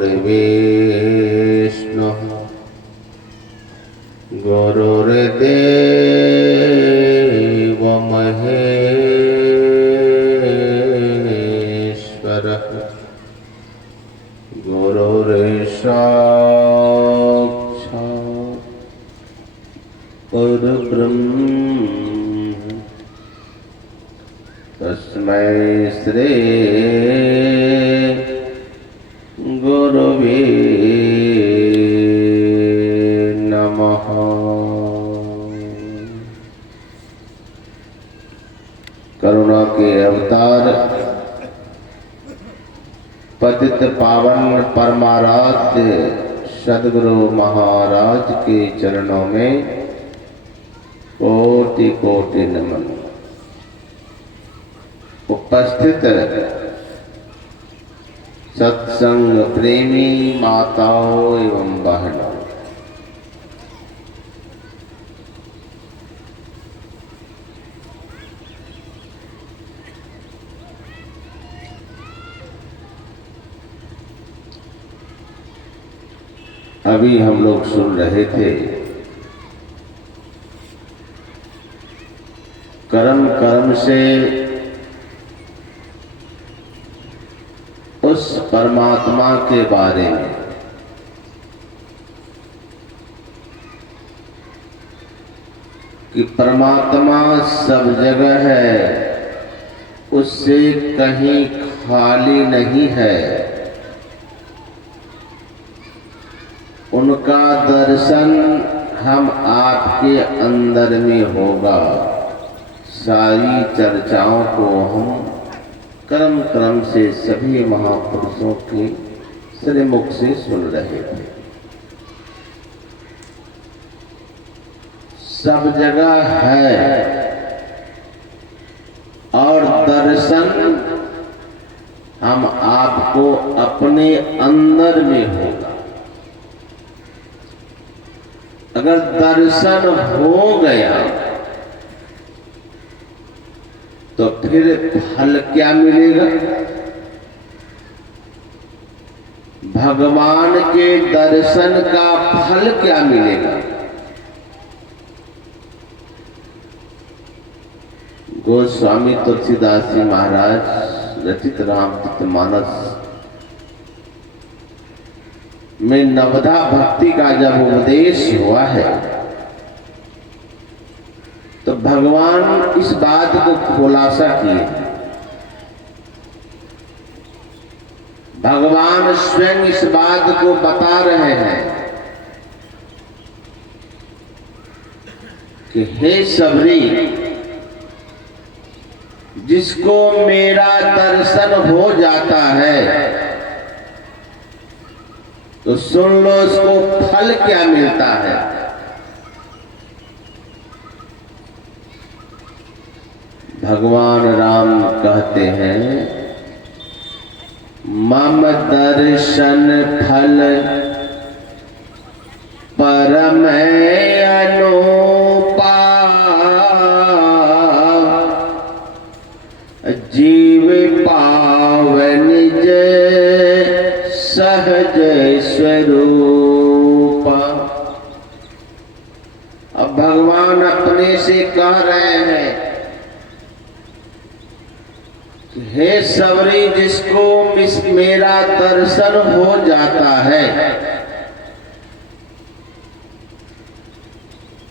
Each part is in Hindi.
गुरुर्विष्णुः गुरुर्देवो महेश्वरः गुरुर्साक्षात् परब्रह्म तस्मै श्री गुरुवे नमः। करुणा के अवतार पतित पावन परमाराध्य सद्गुरु महाराज के चरणों में कोटि कोटि नमन। उपस्थित सत्संग प्रेमी माताओं एवं बहनों, अभी हम लोग सुन रहे थे कर्म कर्म से उस परमात्मा के बारे में। कि परमात्मा सब जगह है, उससे कहीं खाली नहीं है। उनका दर्शन हम आपके अंदर में होगा। सारी चर्चाओं को हम कर्म कर्म से सभी महापुरुषों के श्रीमुख से सुन रहे थे। सब जगह है और दर्शन हम आपको अपने अंदर में होगा। अगर दर्शन हो गया तो फिर फल क्या मिलेगा? भगवान के दर्शन का फल क्या मिलेगा? गोस्वामी तुलसीदास जी महाराज रचित रामचरितमानस में नवधा भक्ति का जब उपदेश हुआ है तो भगवान इस बात को खुलासा किए। भगवान स्वयं इस बात को बता रहे हैं कि हे सबरी, जिसको मेरा दर्शन हो जाता है तो सुन लो उसको फल क्या मिलता है। भगवान राम कहते हैं मम दर्शन फल परम अनुपा, जीव पावे निज सहज स्वरूपा। अब भगवान अपने से कह रहे हैं हे सबरी, जिसको मेरा दर्शन हो जाता है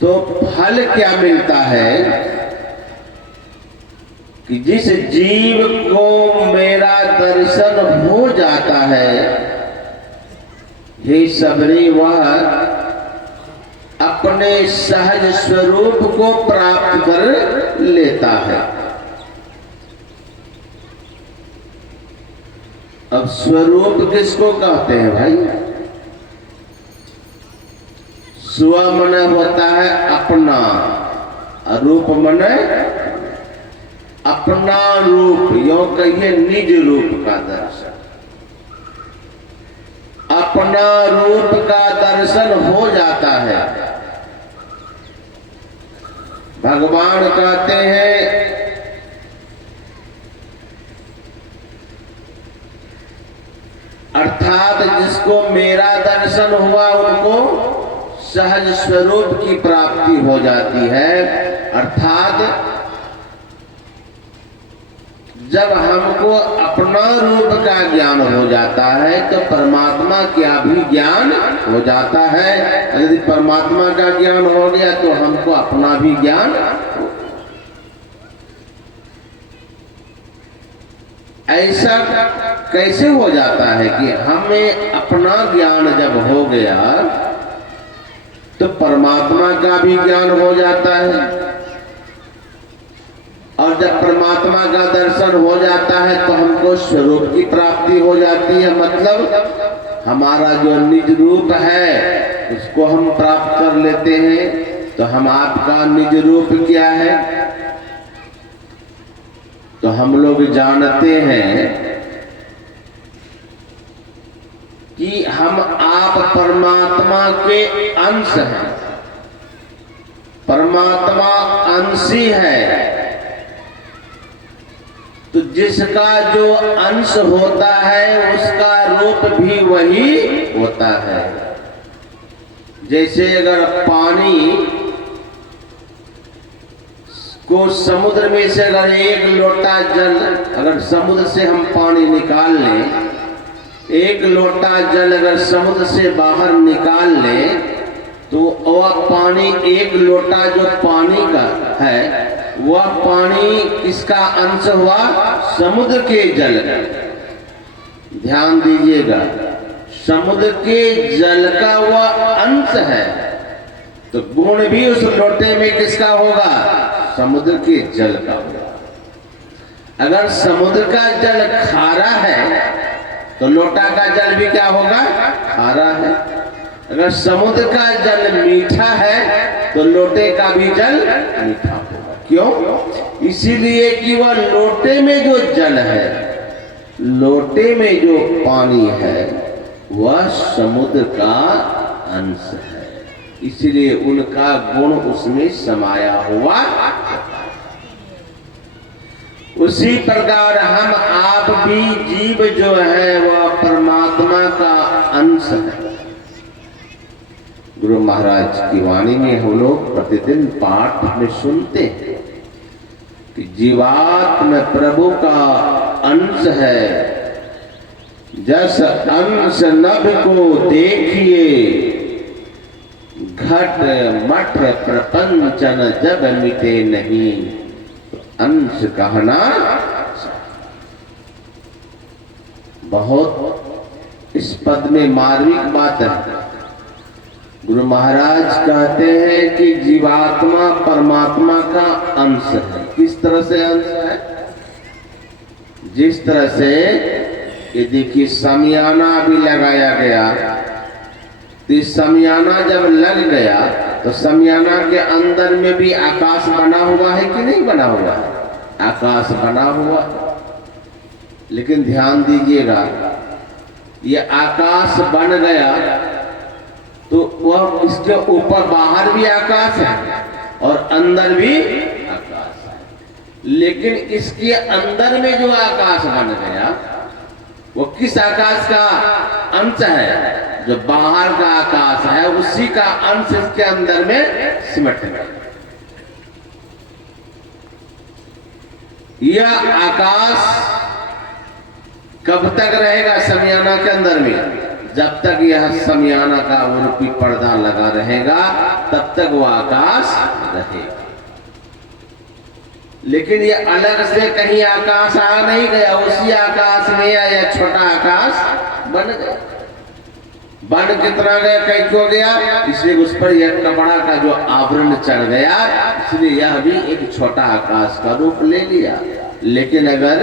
तो फल क्या मिलता है? कि जिस जीव को मेरा दर्शन हो जाता है, हे सबरी, वह अपने सहज स्वरूप को प्राप्त कर लेता है। अब स्वरूप किसको कहते हैं भाई? स्व मने होता है अपना, रूप मने अपना रूप, यो कहिए निज रूप का दर्शन। अपना रूप का दर्शन हो जाता है। भगवान कहते हैं अर्थात अर्थात जिसको मेरा दर्शन हुआ उनको सहज स्वरूप की प्राप्ति हो जाती है। अर्थात जब हमको अपना रूप का ज्ञान हो जाता है तो परमात्मा का भी ज्ञान हो जाता है। यदि परमात्मा का ज्ञान हो गया तो हमको अपना भी ज्ञान। ऐसा कैसे हो जाता है कि हमें अपना ज्ञान जब हो गया तो परमात्मा का भी ज्ञान हो जाता है, और जब परमात्मा का दर्शन हो जाता है तो हमको स्वरूप की प्राप्ति हो जाती है। मतलब हमारा जो निज रूप है उसको हम प्राप्त कर लेते हैं। तो हम आपका निज रूप क्या है? तो हम लोग जानते हैं कि हम आप परमात्मा के अंश हैं। परमात्मा अंशी है, तो जिसका जो अंश होता है उसका रूप भी वही होता है। जैसे अगर पानी को समुद्र में से अगर एक लोटा जल, अगर समुद्र से हम पानी निकाल लें, एक लोटा जल अगर समुद्र से बाहर निकाल लें तो वह पानी, एक लोटा जो पानी का है वह पानी किसका अंश हुआ? समुद्र के जल का। ध्यान दीजिएगा, समुद्र के जल का वह अंश है, तो गुण भी उस लोटे में किसका होगा? समुद्र के जल का होगा। अगर समुद्र का जल खारा है तो लोटा का जल भी क्या होगा? खारा है। अगर समुद्र का जल मीठा है तो लोटे का भी जल मीठा होगा। क्यों? इसीलिए कि वह लोटे में जो जल है, लोटे में जो पानी है वह समुद्र का अंश है, इसलिए उनका गुण उसमें समाया हुआ। उसी प्रकार हम आप भी जीव जो है वह परमात्मा का अंश है। गुरु महाराज की वाणी में हम लोग प्रतिदिन पाठ में सुनते हैं कि जीवात्म प्रभु का अंश है, जस अंश नभ को देखिए, घट मठ प्रपंचन जब मिटे नहीं। अंश कहना बहुत इस पद में मार्मिक बात है। गुरु महाराज कहते हैं कि जीवात्मा परमात्मा का अंश है। किस तरह से अंश है? जिस तरह से ये देखिए समियाना भी लगाया गया, तो इस समियाना जब लग गया तो समियाना के अंदर में भी आकाश बना हुआ है कि नहीं बना हुआ है? आकाश बना हुआ। लेकिन ध्यान दीजिएगा, ये आकाश बन गया तो वह इसके ऊपर बाहर भी आकाश है और अंदर भी आकाश है। लेकिन इसके अंदर में जो आकाश बन गया वो किस आकाश का अंश है? जो बाहर का आकाश है उसी का अंश इसके अंदर में सिमट गया। यह आकाश कब तक रहेगा समियाना के अंदर में? जब तक यह समियाना का रूपी पर्दा लगा रहेगा तब तक वह आकाश रहेगा। लेकिन ये अलग से कहीं आकाश आ नहीं गया, उसी आकाश में यह छोटा आकाश बन गया। बन कितना गया, कैसे गया? इसलिए उस पर यह कपड़ा का जो आवरण चढ़ गया, इसलिए यह भी एक छोटा आकाश का रूप ले लिया। लेकिन अगर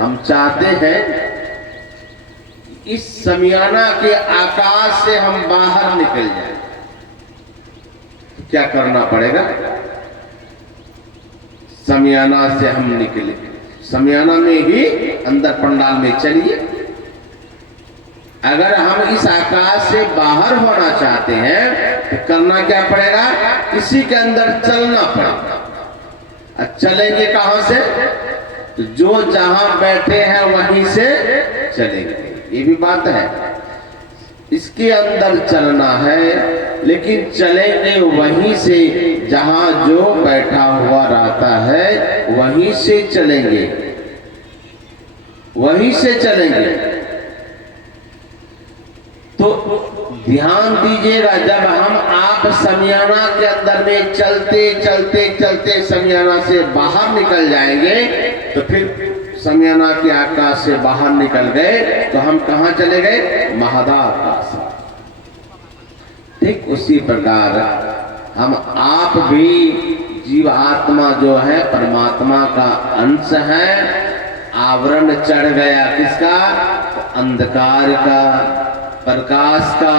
हम चाहते हैं इस समियाना के आकाश से हम बाहर निकल जाए तो क्या करना पड़ेगा? समियाना से हम निकले, समियाना में ही अंदर पंडाल में चलिए। अगर हम इस आकाश से बाहर होना चाहते हैं तो करना क्या पड़ेगा? इसी के अंदर चलना पड़ेगा। चलेंगे कहां से? तो जो जहां बैठे हैं वहीं से चलेंगे। ये भी बात है। इसके अंदर चलना है, लेकिन चलेंगे वहीं से जहां जो बैठा हुआ रहता है, वहीं से चलेंगे, वहीं से चलेंगे। तो ध्यान दीजिएगा, जब हम आप समियाना के अंदर में चलते चलते चलते समियाना से बाहर निकल जाएंगे, तो फिर समियाना के आकाश से बाहर निकल गए तो हम कहां चले गए? महादाकाश। ठीक उसी प्रकार हम आप भी जीव आत्मा जो है परमात्मा का अंश है। आवरण चढ़ गया किसका? अंधकार का, प्रकाश का,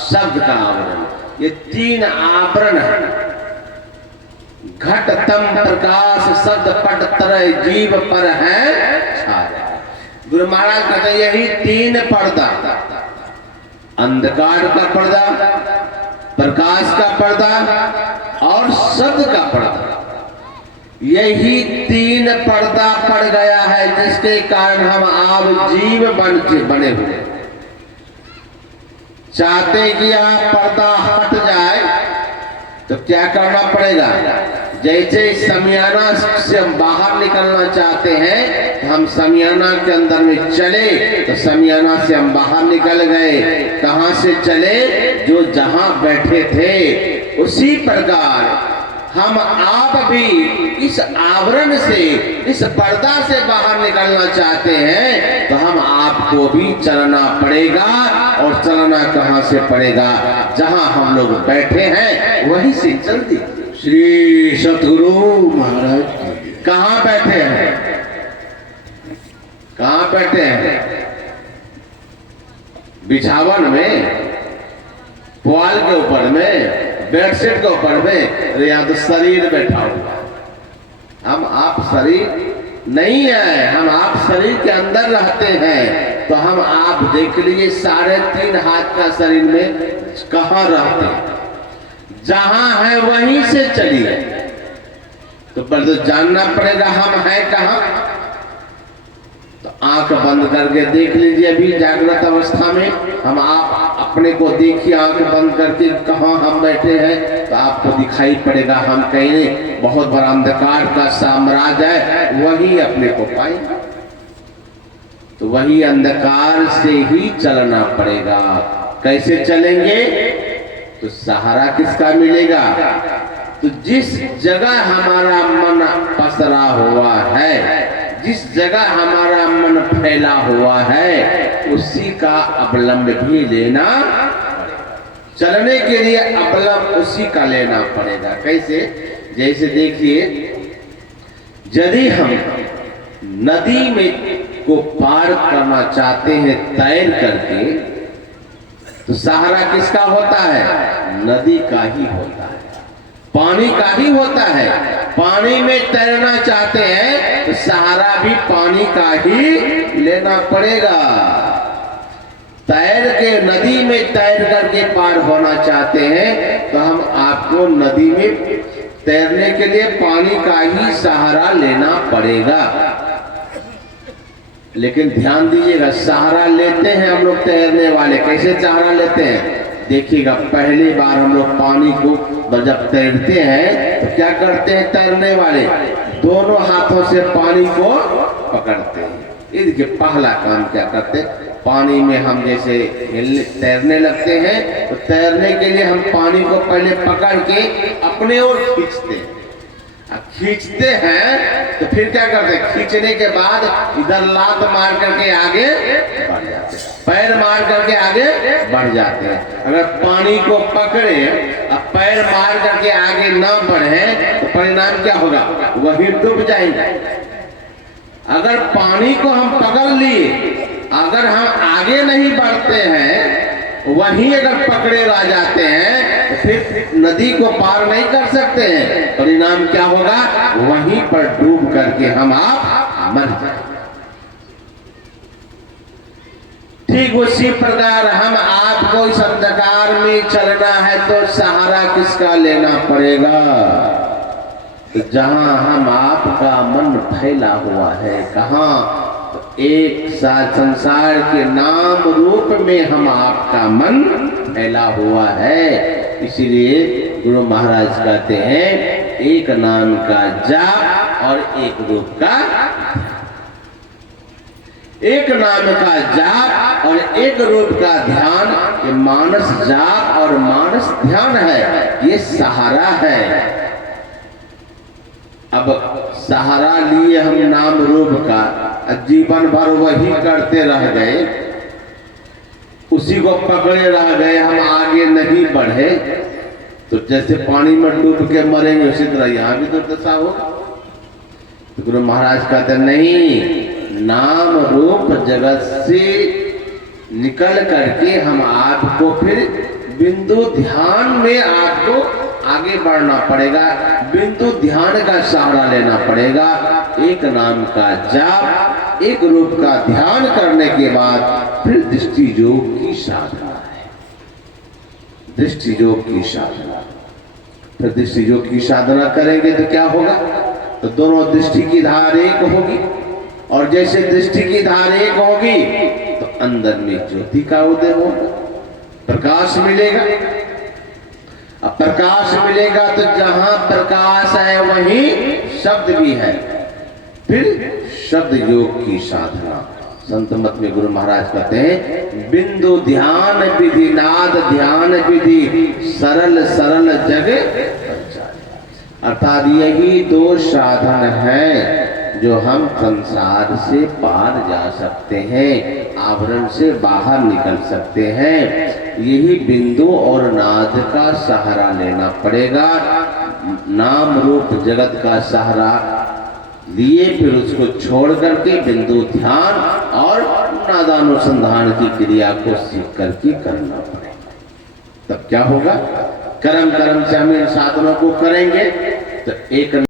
शब्द का आवरण। ये तीन आवरण है। घट तम प्रकाश शब्द पट तरह जीव पर है छाया। गुरु महाराज कहते यही तीन पर्दा, अंधकार का पर्दा, प्रकाश का पर्दा और शब्द का पर्दा, यही तीन पर्दा पड़ गया है, जिसके कारण हम आप जीव बने हुए। चाहते कि आप पर्दा हट जाए तो क्या करना पड़ेगा? जैसे समियाना से हम बाहर निकलना चाहते हैं, हम समियाना के अंदर में चले तो समियाना से हम बाहर निकल गए। कहां से चले? जो जहां बैठे थे। उसी प्रकार हम आप भी इस आवरण से, इस पर्दा से बाहर निकलना चाहते हैं, तो हम आपको भी चलना पड़ेगा। और चलना कहां से पड़ेगा? जहां हम लोग बैठे हैं वहीं से चल दी। श्री सतगुरु महाराज कहां बैठे हैं? कहां बैठे हैं? बिछावन में, पुआल के ऊपर में, बेडशीट के ऊपर में, या तो शरीर बैठा हुआ। हम आप शरीर नहीं है, हम आप शरीर के अंदर रहते हैं। तो हम आप देख लीजिए 3.5 हाथ का शरीर में कहां रहते हैं? जहां है वहीं से चलिए। तो पर तो जानना पड़ेगा हम हैं कहां। तो आंख बंद करके देख लीजिए, अभी जागृत अवस्था में हम आप अपने को देखिए, आंख बंद करके कहां हम बैठे हैं, तो आपको दिखाई पड़ेगा हम कहीं बहुत बड़ा अंधकार का साम्राज्य है, वही अपने को पाएंगे। तो वही अंधकार से ही चलना पड़ेगा। कैसे चलेंगे? तो सहारा किसका मिलेगा? तो जिस जगह हमारा मन पसरा हुआ है, जिस जगह हमारा मन फैला हुआ है, उसी का अवलंब भी लेना। चलने के लिए अवलंब उसी का लेना पड़ेगा। कैसे? जैसे देखिए, यदि हम नदी में को पार करना चाहते हैं तैर करके, तो सहारा किसका होता है? नदी का ही होता है, पानी का ही होता है। पानी में तैरना चाहते हैं तो सहारा भी पानी का ही लेना पड़ेगा। तैर के नदी में तैर करके पार होना चाहते हैं तो हम आपको नदी में तैरने के लिए पानी का ही सहारा लेना पड़ेगा। लेकिन ध्यान दीजिएगा, सहारा लेते हैं हम लोग तैरने वाले। कैसे सहारा लेते हैं? देखिएगा, पहली बार हम लोग पानी को जब तैरते हैं तो क्या करते हैं? तैरने वाले दोनों हाथों से पानी को पकड़ते हैं। ये देखिए, पहला काम क्या करते हैं? पानी में हम जैसे तैरने लगते हैं तो तैरने के लिए हम पानी को पहले पकड़ के अपने ओर खींचते हैं। खींचते हैं तो फिर क्या करते हैं? खींचने के बाद इधर लात मार करके आगे बढ़ जाते हैं, पैर मार करके आगे बढ़ जाते हैं। अगर पानी को पकड़े और पैर मार करके आगे ना बढ़े तो परिणाम क्या होगा? वही डूब जाएंगे। अगर पानी को हम पकड़ लिए, अगर हम आगे नहीं बढ़ते हैं, वहीं अगर पकड़े रह जाते हैं तो फिर नदी को पार नहीं कर सकते हैं। परिणाम क्या होगा? वहीं पर डूब करके हम आप मर जाएंगे। ठीक उसी प्रकार हम आपको इस अंधकार में चलना है तो सहारा किसका लेना पड़ेगा? तो जहां हम आपका मन फैला हुआ है, कहां? तो एक साथ संसार के नाम रूप में हम आपका मन फैला हुआ है। इसीलिए गुरु महाराज कहते हैं एक नाम का जाप और एक रूप का, एक नाम का जाप और एक रूप का ध्यान। ये मानस जाप और मानस ध्यान है, ये सहारा है। अब सहारा लिए हम नाम रूप का, जीवन भर वही करते रह गए, उसी को पकड़े रह गए, हम आगे नहीं बढ़े, तो जैसे पानी में डूब के मरेंगे उसी तरह यहाँ भी दुर्दशा होगा। तो गुरु महाराज कहते नहीं, नाम रूप जगत से निकल करके हम आपको फिर बिंदु ध्यान में आपको आगे बढ़ना पड़ेगा, बिंदु ध्यान का सहारा लेना पड़ेगा। एक नाम का जाप, एक रूप का ध्यान करने के बाद फिर दृष्टि योग की साधना है, दृष्टि योग की साधना। फिर दृष्टि योग की साधना करेंगे तो क्या होगा, तो दोनों दृष्टि की धार एक होगी, और जैसे दृष्टि की धार एक होगी तो अंदर में ज्योति का उदय होगा, प्रकाश मिलेगा। अब प्रकाश मिलेगा तो जहां प्रकाश है वहीं शब्द भी है। फिर शब्द योग की साधना, संत मत में गुरु महाराज कहते हैं बिंदु ध्यान विधि नाद ध्यान विधि सरल सरल जग अर्थात यही दो साधन हैं जो हम संसार से पार जा सकते हैं, आवरण से बाहर निकल सकते हैं। यही बिंदु और नाद का सहारा लेना पड़ेगा। नाम रूप जगत का सहारा लिए फिर उसको छोड़ करके बिंदु ध्यान और नादानुसंधान की क्रिया को सीख करके करना पड़ेगा। तब क्या होगा, कर्म कर्म से हम इन साधनों को करेंगे तो एक